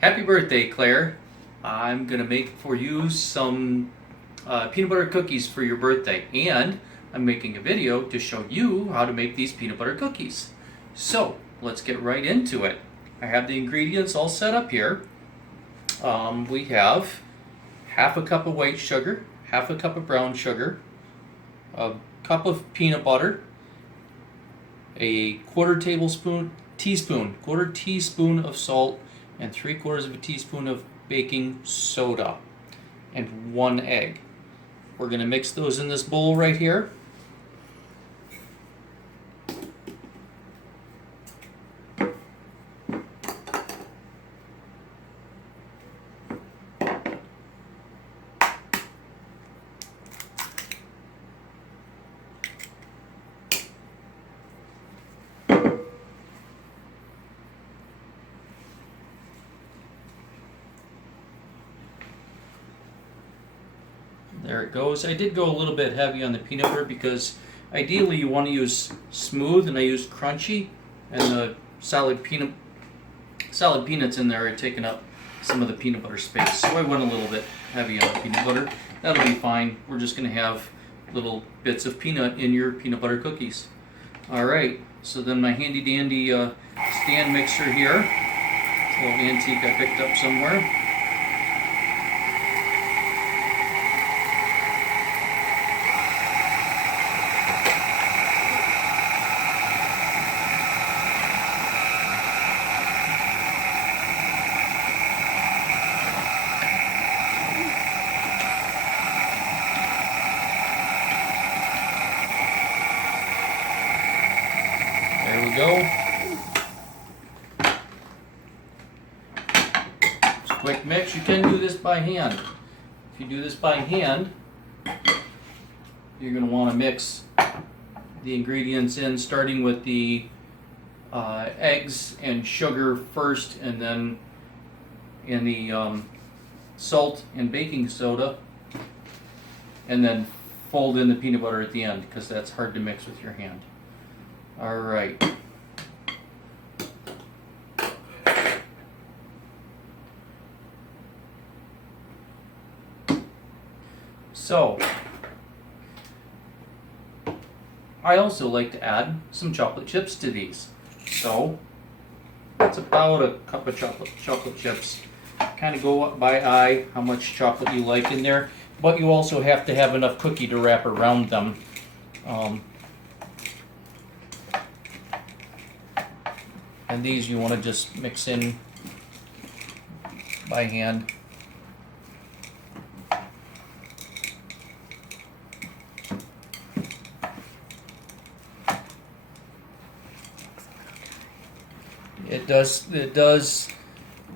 Happy birthday, Claire. I'm going to make for you some peanut butter cookies for your birthday, and I'm making a video to show you how to make these peanut butter cookies. So, let's get right into it. I have the ingredients all set up here. We have half a cup of white sugar, half a cup of brown sugar, a cup of peanut butter, a quarter teaspoon of salt, and 3/4 of a teaspoon of baking soda, and 1 egg. We're going to mix those in this bowl right here. There it goes. I did go a little bit heavy on the peanut butter because ideally you want to use smooth, and I used crunchy, and the solid peanuts in there are taking up some of the peanut butter space. So I went a little bit heavy on the peanut butter. That'll be fine. We're just going to have little bits of peanut in your peanut butter cookies. Alright, so then my handy dandy stand mixer here. It's a little antique I picked up somewhere. There we go. Just a quick mix. You can do this by hand. If you do this by hand, you're going to want to mix the ingredients in, starting with the eggs and sugar first, and then in the salt and baking soda, and then fold in the peanut butter at the end, because that's hard to mix with your hand. Alright. So, I also like to add some chocolate chips to these. So, that's about a cup of chocolate chips. Kind of go up by eye how much chocolate you like in there, but you also have to have enough cookie to wrap around them. And these you want to just mix in by hand. It does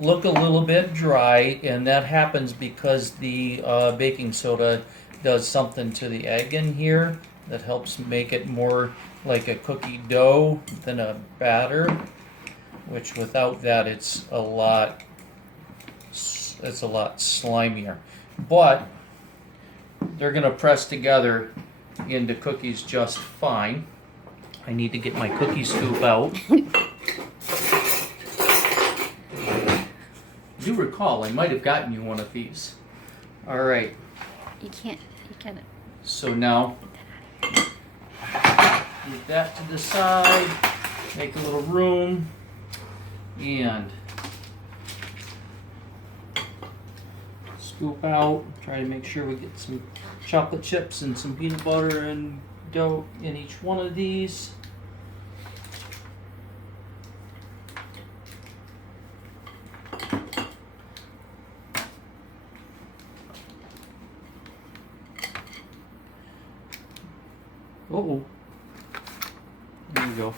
look a little bit dry, and that happens because the baking soda does something to the egg in here that helps make it more like a cookie dough than a batter, which without that it's a lot slimier. But they're going to press together into cookies just fine. I need to get my cookie scoop out. Do recall, I might have gotten you one of these. Alright. You can't. So now, move that to the side, make a little room, and scoop out. Try to make sure we get some chocolate chips and some peanut butter and dough in each one of these. Uh-oh. There we go.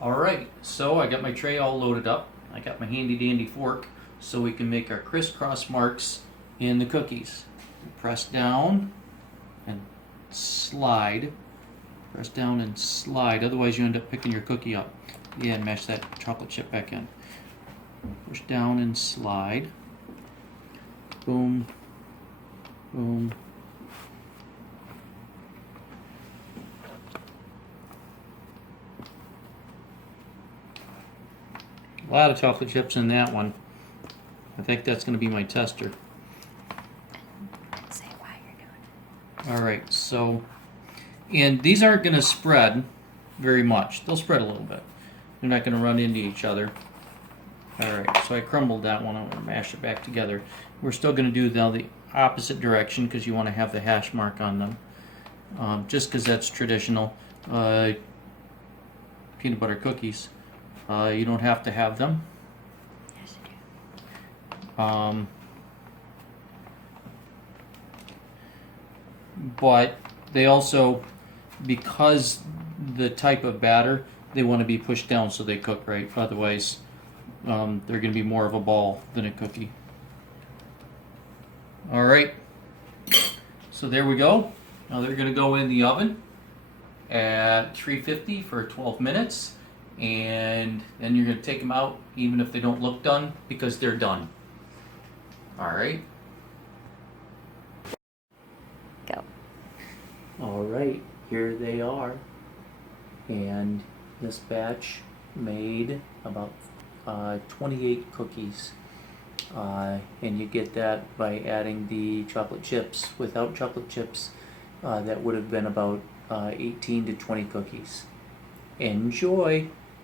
Alright, so I got my tray all loaded up. I got my handy dandy fork so we can make our crisscross marks in the cookies. Press down and slide. Press down and slide, otherwise you end up picking your cookie up. Yeah, and mash that chocolate chip back in. Push down and slide. Boom, boom. A lot of chocolate chips in that one. I think that's going to be my tester. Say why you're doing it. All right, so, and these aren't going to spread very much. They'll spread a little bit. They're not going to run into each other. All right, so I crumbled that one. I'm going to mash it back together. We're still going to do now the opposite direction because you want to have the hash mark on them. Just because that's traditional. Peanut butter cookies. You don't have to have them. Yes, you do. But they also, because the type of batter, they want to be pushed down so they cook right. Otherwise, they're going to be more of a ball than a cookie. All right. So there we go. Now they're going to go in the oven at 350 for 12 minutes. And then you're going to take them out even if they don't look done because they're done. All right. Go. All right, here they are. And this batch made about 28 cookies. And you get that by adding the chocolate chips. Without chocolate chips, that would have been about 18 to 20 cookies. Enjoy!